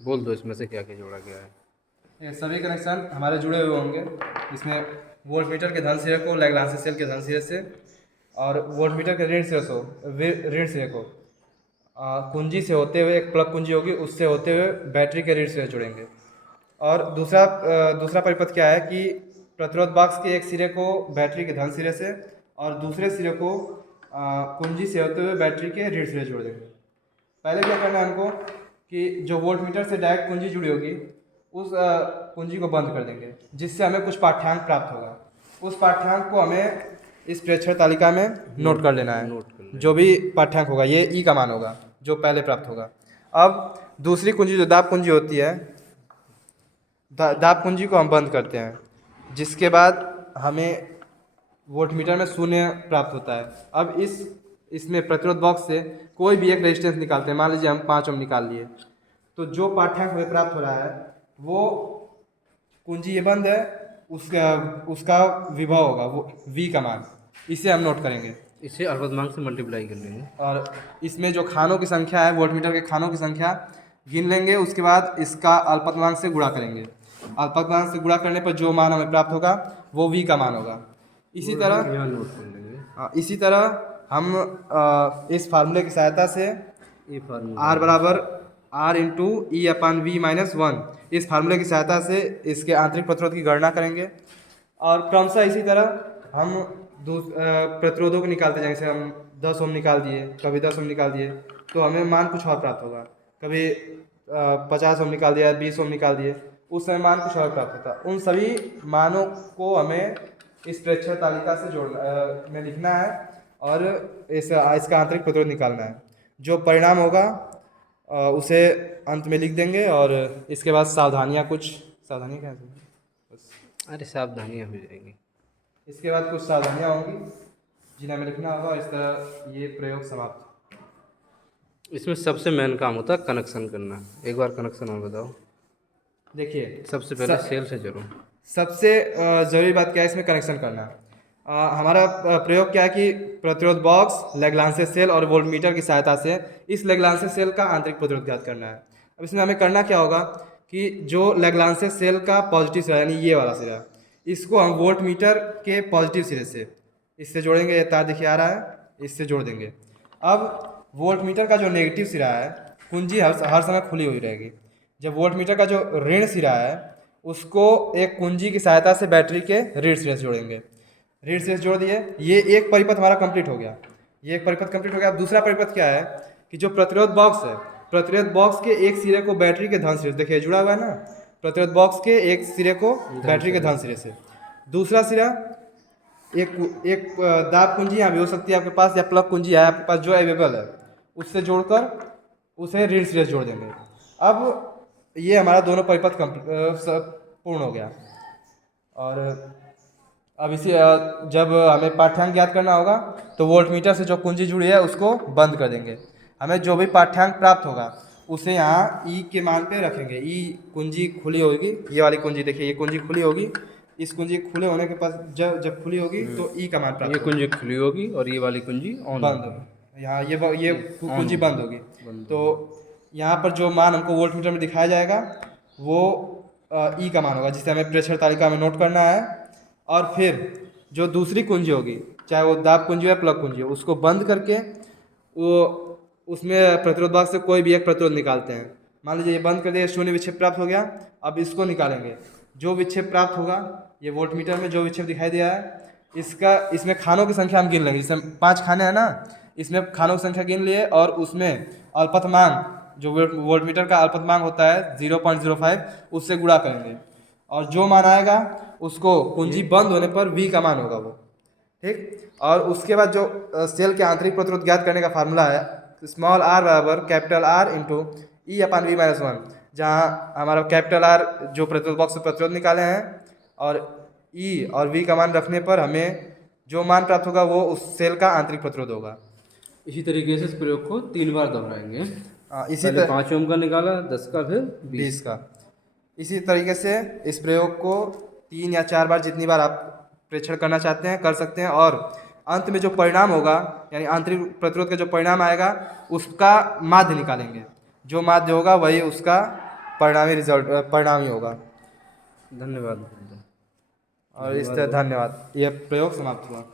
बोल दो इसमें से क्या क्या जोड़ा गया है। ये सभी कनेक्शन हमारे जुड़े हुए होंगे। इसमें वोल्टमीटर के धन सिरे को लैग्रांज सेल के धन सिरे से और वोल्टमीटर के ऋण सिरे को कुंजी से होते हुए, एक प्लग कुंजी होगी, उससे होते हुए बैटरी के ऋण सिरे जुड़ेंगे। और दूसरा परिपथ क्या है कि प्रतिरोध बॉक्स के एक सिरे को बैटरी के धन सिरे से और दूसरे सिरे को कुंजी से होते हुए बैटरी के ऋण सिरे जोड़ देंगे। पहले क्या करना है हमको कि जो वोल्टमीटर से डायरेक्ट कुंजी जुड़ी होगी उस कुंजी को बंद कर देंगे, जिससे हमें कुछ पाठ्यांक प्राप्त होगा। उस पाठ्यांक को हमें इस प्रेक्षण तालिका में नोट कर लेना है। नोट कर लेना। जो भी पाठ्यांक होगा ये ई का मान होगा जो पहले प्राप्त होगा। अब दूसरी कुंजी जो दाब कुंजी होती है, दाब कुंजी को हम बंद करते हैं, जिसके बाद हमें वोल्टमीटर में शून्य प्राप्त होता है। अब इसमें प्रतिरोध बॉक्स से कोई भी एक रेजिस्टेंस निकालते हैं। मान लीजिए हम 5 ओम निकाल लिए, तो जो पाठ्यांक हमें प्राप्त हो रहा है वो कुंजी ये बंद है, उसका विभव होगा वो V का मान, इसे हम नोट करेंगे। इसे अल्पतमांक से मल्टीप्लाई कर लेंगे। और इसमें जो खानों की संख्या है, वोल्टमीटर के खानों की संख्या गिन लेंगे, उसके बाद इसका अल्पतमांक से गुणा करेंगे। अल्पतमांक से गुणा करने पर जो मान हमें प्राप्त होगा वो V का मान होगा। इसी तरह यहाँ नोट कर लेंगे। इसी तरह हम इस फार्मूले की सहायता से ये फार्मूला R बराबर R into e upon V minus one, इस फार्मूले की सहायता से इसके आंतरिक प्रतिरोध की गणना करेंगे। और क्रमशः इसी तरह हम प्रतिरोधों को निकालते जाएंगे। जैसे हम 10 ओम निकाल दिए, कभी 10 ओम निकाल दिए, तो हमें मान कुछ और प्राप्त होगा। कभी 50 ओम निकाल दिया, 20 ओम निकाल दिए, उस समय मान कुछ और प्राप्त होता। उन सभी मानों को हमें इस प्रेक्षण तालिका से जोड़ना में लिखना है और इसका आंतरिक प्रतिरोध निकालना है। जो परिणाम होगा उसे अंत में लिख देंगे। और इसके बाद सावधानियाँ क्या हैं? बस अरे सावधानियाँ हो जाएंगी। इसके बाद कुछ सावधानियाँ होंगी जिन्हें हमें लिखना होगा। इस तरह ये प्रयोग समाप्त। इसमें सबसे मेन काम होता है कनेक्शन करना। एक बार कनेक्शन और बताओ। देखिए सबसे पहले सेल से जोड़ो। सबसे ज़रूरी बात क्या है इसमें कनेक्शन करना। हमारा प्रयोग क्या है कि प्रतिरोध बॉक्स, लैग्रांज सेल और वोल्टमीटर की सहायता से इस लैग्रांज सेल का आंतरिक प्रतिरोध ज्ञात करना है। अब इसमें हमें करना क्या होगा कि जो लैग्रांज सेल का पॉजिटिव सिरा यानी ये वाला सिरा, इसको हम वोल्टमीटर के पॉजिटिव सिरे से इससे जोड़ेंगे। ये तार देखिए आ रहा है, इससे जोड़ देंगे। अब वोल्टमीटर का जो नेगेटिव सिरा है, कुंजी हर समय खुली हुई रहेगी। जब वोल्टमीटर का जो ऋण सिरा है उसको एक कुंजी की सहायता से बैटरी के ऋण सिरे से जोड़ेंगे। ऋण सिरे से जोड़ दिए, ये एक परिपथ हमारा कंप्लीट हो गया। ये एक परिपथ कंप्लीट हो गया। अब दूसरा परिपथ क्या है कि जो प्रतिरोध बॉक्स है, प्रतिरोध बॉक्स के एक सिरे को बैटरी के धन सिरे, देखिए जुड़ा हुआ है ना, प्रतिरोध बॉक्स के एक सिरे को बैटरी के धन सिरे से, दूसरा सिरा एक दाब कुंजी यहाँ भी हो सकती है आपके पास, या प्लग कुंजी है आपके पास जो अवेलेबल है, उससे जोड़कर उसे ऋण सिरे से जोड़ देंगे। अब ये हमारा दोनों परिपथ पूर्ण हो गया। और अब इसी जब हमें पाठ्यांक ज्ञात करना होगा तो वोल्टमीटर से जो कुंजी जुड़ी है उसको बंद कर देंगे। हमें जो भी पाठ्यांक प्राप्त होगा उसे यहाँ ई के मान पे रखेंगे। ई कुंजी खुली होगी, ये वाली कुंजी देखिए, ये कुंजी खुली होगी। इस कुंजी खुले होने के पास जब खुली होगी तो ई का मान प्राप्त ये होगा। कुंजी खुली होगी और ये वाली कुंजी ऑन बंद होगी। होगी। यहाँ ये कुंजी बंद होगी। तो यहाँ पर जो मान हमको वोल्टमीटर में दिखाया जाएगा वो ई का मान होगा, जिसे हमें प्रेक्षण तालिका में नोट करना है। और फिर जो दूसरी कुंजी होगी, चाहे वो दाब कुंजी हो या प्लग कुंजी हो, उसको बंद करके वो उसमें प्रतिरोध भाग से कोई भी एक प्रतिरोध निकालते हैं। मान लीजिए ये बंद कर दिया, शून्य विक्षेप प्राप्त हो गया। अब इसको निकालेंगे। जो विक्षेप प्राप्त होगा, ये वोल्टमीटर में जो विक्षेप दिखाई दिया है इसमें खानों की संख्या हम गिन लेंगे। जैसे 5 खाने हैं ना, इसमें खानों की संख्या गिन लिए और उसमें अल्पतमांक जो वोल्टमीटर का अल्पतमांक होता है 0.05, उससे गुणा करेंगे। और जो मान आएगा उसको कुंजी बंद होने पर V का मान होगा वो, ठीक। और उसके बाद जो सेल के आंतरिक प्रतिरोध ज्ञात करने का फार्मूला है, स्मॉल r बराबर capital R into e upon V minus one, जहाँ हमारा कैपिटल R जो प्रतिरोध बॉक्स से प्रतिरोध निकाले हैं और E और V का मान रखने पर हमें जो मान प्राप्त होगा वो उस सेल का आंतरिक प्रतिरोध होगा। इसी तरीके से इस प्रयोग को 3 बार दोहराएंगे। इसी पहले 5 ओम का निकाला, 10 का, फिर 20 का। इसी तरीके से इस प्रयोग को 3 या 4 बार, जितनी बार आप प्रेक्षण करना चाहते हैं कर सकते हैं। और अंत में जो परिणाम होगा, यानी आंतरिक प्रतिरोध का जो परिणाम आएगा, उसका माध्य निकालेंगे। जो माध्य होगा वही उसका परिणाम ही होगा। धन्यवाद। और इस तरह धन्यवाद, यह प्रयोग समाप्त हुआ।